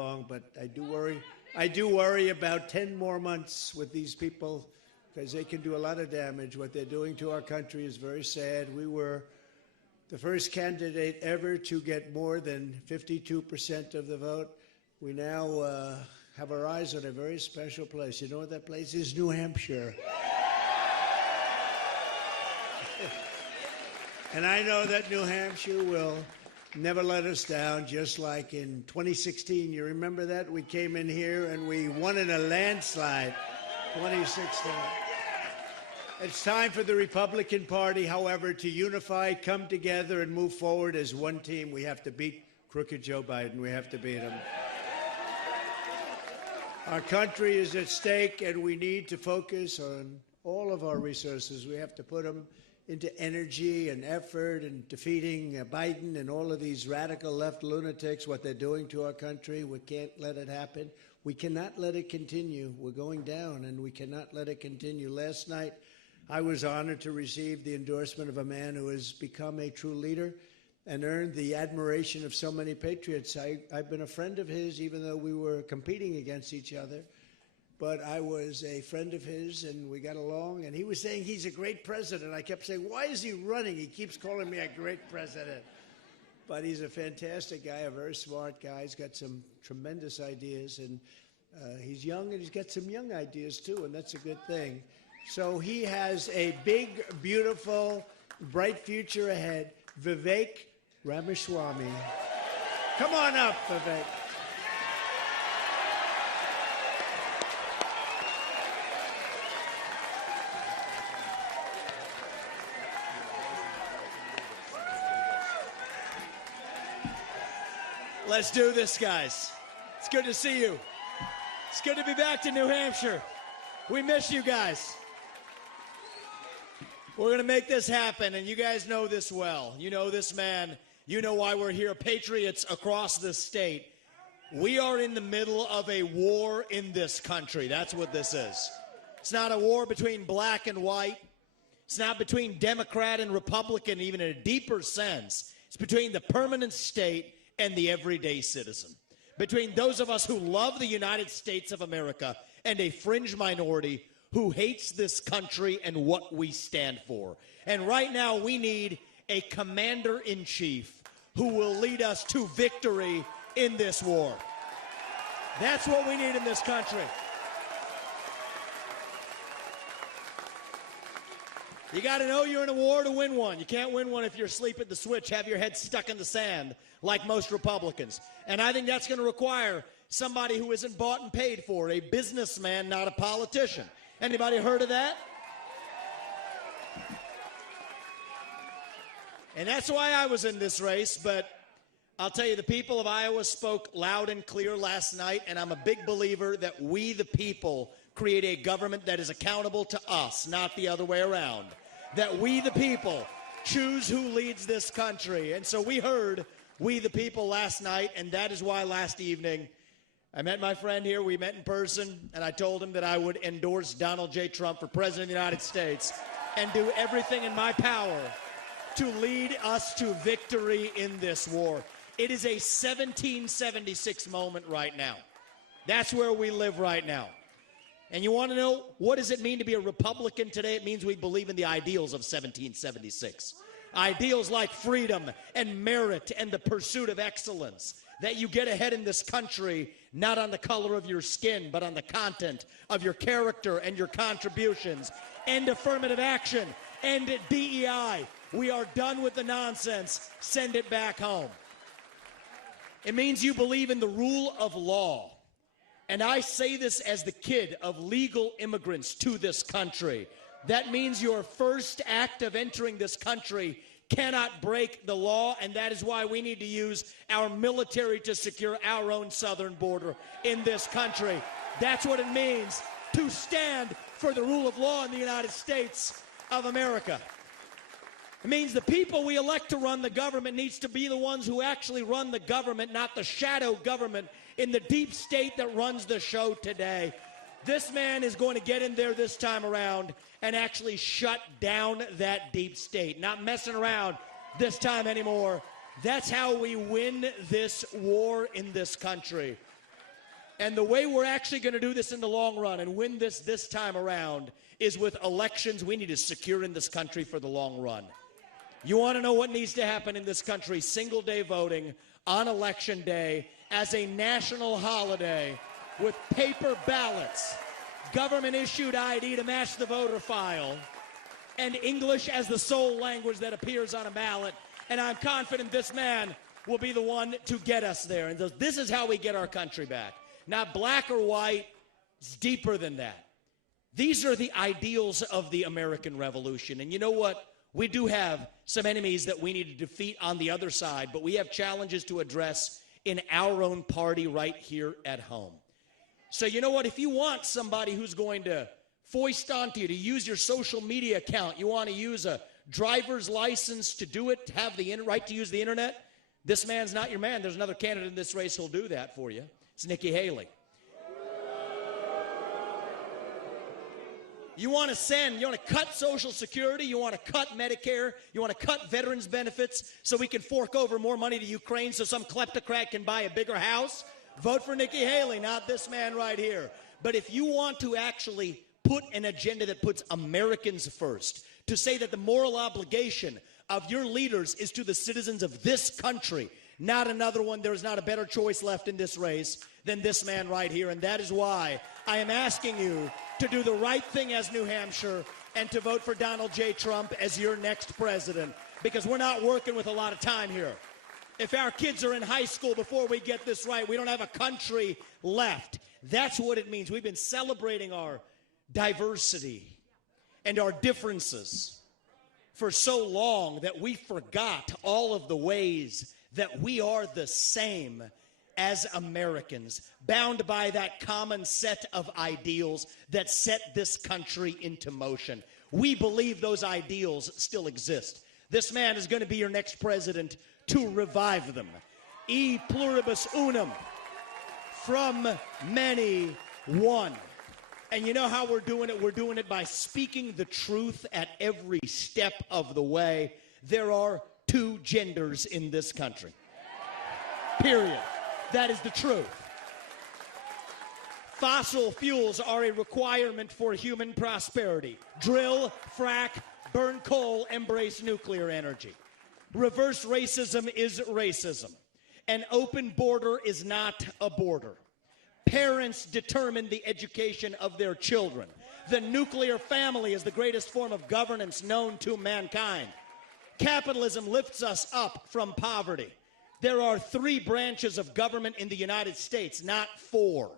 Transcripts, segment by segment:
long, but I do worry about 10 more months with these people because they can do a lot of damage. What they're doing to our country is very sad. We were the first candidate ever to get more than 52% of the vote. We now have our eyes on a very special place. You know what that place is? New Hampshire. And I know that New Hampshire will never let us down, just like in 2016. You remember that? We came in here and we won in a landslide, 2016. It's time for the Republican Party, however, to unify, come together, and move forward as one team. We have to beat crooked Joe Biden. We have to beat him. Our country is at stake, and we need to focus on all of our resources. We have to put them into energy and effort and defeating Biden and all of these radical left lunatics, what they're doing to our country. We can't let it happen. We cannot let it continue. We're going down, and we cannot let it continue. Last night, I was honored to receive the endorsement of a man who has become a true leader and earned the admiration of so many patriots. I've been a friend of his, even though we were competing against each other. But I was a friend of his, and we got along, and he was saying he's a great president. I kept saying, why is he running? He keeps calling me a great president. But he's a fantastic guy, a very smart guy. He's got some tremendous ideas, and he's young, and he's got some young ideas, too, and that's a good thing. So he has a big, beautiful, bright future ahead. Vivek Ramaswavy. Come on up, Vivek. Let's do this, guys. It's good to see you. It's good to be back to New Hampshire. We miss you guys. We're going to make this happen, and you guys know this well. You know this man. You know why we're here. Patriots across the state. We are in the middle of a war in this country. That's what this is. It's not a war between black and white. It's not between Democrat and Republican, even in a deeper sense. It's between the permanent state and the everyday citizen, between those of us who love the United States of America and a fringe minority who hates this country and what we stand for. And right now we need a commander-in-chief who will lead us to victory in this war. That's what we need in this country. You got to know you're in a war to win one. You can't win one if you're asleep at the switch, have your head stuck in the sand like most Republicans. And I think that's going to require somebody who isn't bought and paid for, a businessman, not a politician. Anybody heard of that? And that's why I was in this race, but I'll tell you, the people of Iowa spoke loud and clear last night, and I'm a big believer that we, the people, create a government that is accountable to us, not the other way around. That we, the people, choose who leads this country. And so we heard we, the people, last night, and that is why last evening I met my friend here. We met in person, and I told him that I would endorse Donald J. Trump for President of the United States and do everything in my power to lead us to victory in this war. It is a 1776 moment right now. That's where we live right now. And you want to know, what does it mean to be a Republican today? It means we believe in the ideals of 1776. Ideals like freedom and merit and the pursuit of excellence. That you get ahead in this country, not on the color of your skin, but on the content of your character and your contributions. End affirmative action. End DEI. We are done with the nonsense. Send it back home. It means you believe in the rule of law. And I say this as the kid of legal immigrants to this country. That means your first act of entering this country cannot break the law, and that is why we need to use our military to secure our own southern border in this country. That's what it means to stand for the rule of law in the United States of America. It means the people we elect to run the government needs to be the ones who actually run the government, not the shadow government in the deep state that runs the show today. This man is going to get in there this time around and actually shut down that deep state. Not messing around this time anymore. That's how we win this war in this country. And the way we're actually going to do this in the long run and win this time around is with elections we need to secure in this country for the long run. You want to know what needs to happen in this country? Single-day voting on Election Day as a national holiday with paper ballots, government-issued ID to match the voter file, and English as the sole language that appears on a ballot. And I'm confident this man will be the one to get us there. And this is how we get our country back. Not black or white, it's deeper than that. These are the ideals of the American Revolution. And you know what? We do have some enemies that we need to defeat on the other side, but we have challenges to address in our own party right here at home. So you know what? If you want somebody who's going to foist onto you to use your social media account, you want to use a driver's license to do it, to have the right to use the internet, this man's not your man. There's another candidate in this race who'll do that for you. It's Nikki Haley. You want to cut Social Security, you want to cut Medicare, you want to cut veterans benefits so we can fork over more money to Ukraine so some kleptocrat can buy a bigger house? Vote for Nikki Haley, not this man right here. But if you want to actually put an agenda that puts Americans first, to say that the moral obligation of your leaders is to the citizens of this country, not another one, there's not a better choice left in this race than this man right here. And that is why I am asking you to do the right thing as New Hampshire and to vote for Donald J. Trump as your next president, because we're not working with a lot of time here. If our kids are in high school before we get this right, we don't have a country left. That's what it means. We've been celebrating our diversity and our differences for so long that we forgot all of the ways that we are the same as Americans, bound by that common set of ideals that set this country into motion. We believe those ideals still exist. This man is going to be your next president to revive them. E pluribus unum, from many, one. And you know how we're doing it? We're doing it by speaking the truth at every step of the way. There are two genders in this country. Period. That is the truth. Fossil fuels are a requirement for human prosperity. Drill, frack, burn coal, embrace nuclear energy. Reverse racism is racism. An open border is not a border. Parents determine the education of their children. The nuclear family is the greatest form of governance known to mankind. Capitalism lifts us up from poverty. There are 3 branches of government in the United States, not 4.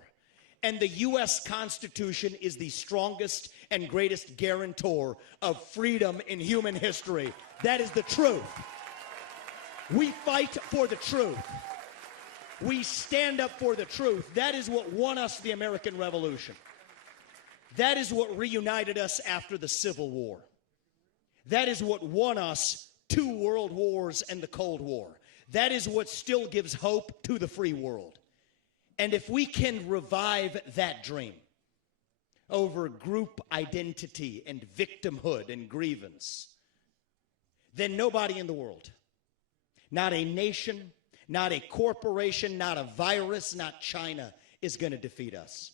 And the U.S. Constitution is the strongest and greatest guarantor of freedom in human history. That is the truth. We fight for the truth. We stand up for the truth. That is what won us the American Revolution. That is what reunited us after the Civil War. That is what won us 2 world wars and the Cold War. That is what still gives hope to the free world. And if we can revive that dream over group identity and victimhood and grievance, then nobody in the world, not a nation, not a corporation, not a virus, not China, is going to defeat us.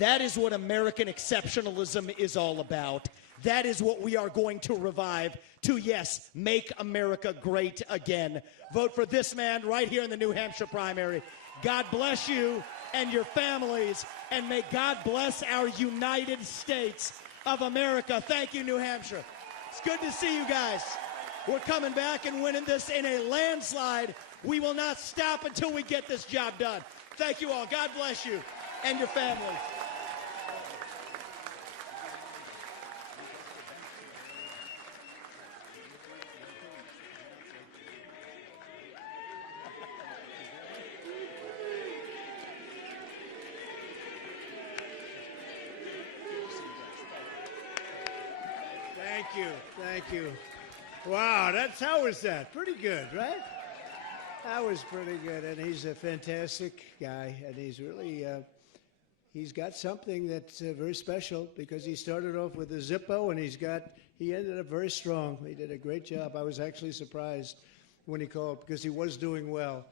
That is what American exceptionalism is all about. That is what we are going to revive to, yes, make America great again. Vote for this man right here in the New Hampshire primary. God bless you and your families, and may God bless our United States of America. Thank you, New Hampshire. It's good to see you guys. We're coming back and winning this in a landslide. We will not stop until we get this job done. Thank you all. God bless you and your families. Thank you. Wow, how was that? Pretty good, right? That was pretty good, and he's a fantastic guy, and he's really, he's got something that's very special because he started off with a Zippo, and he ended up very strong. He did a great job. I was actually surprised when he called because he was doing well.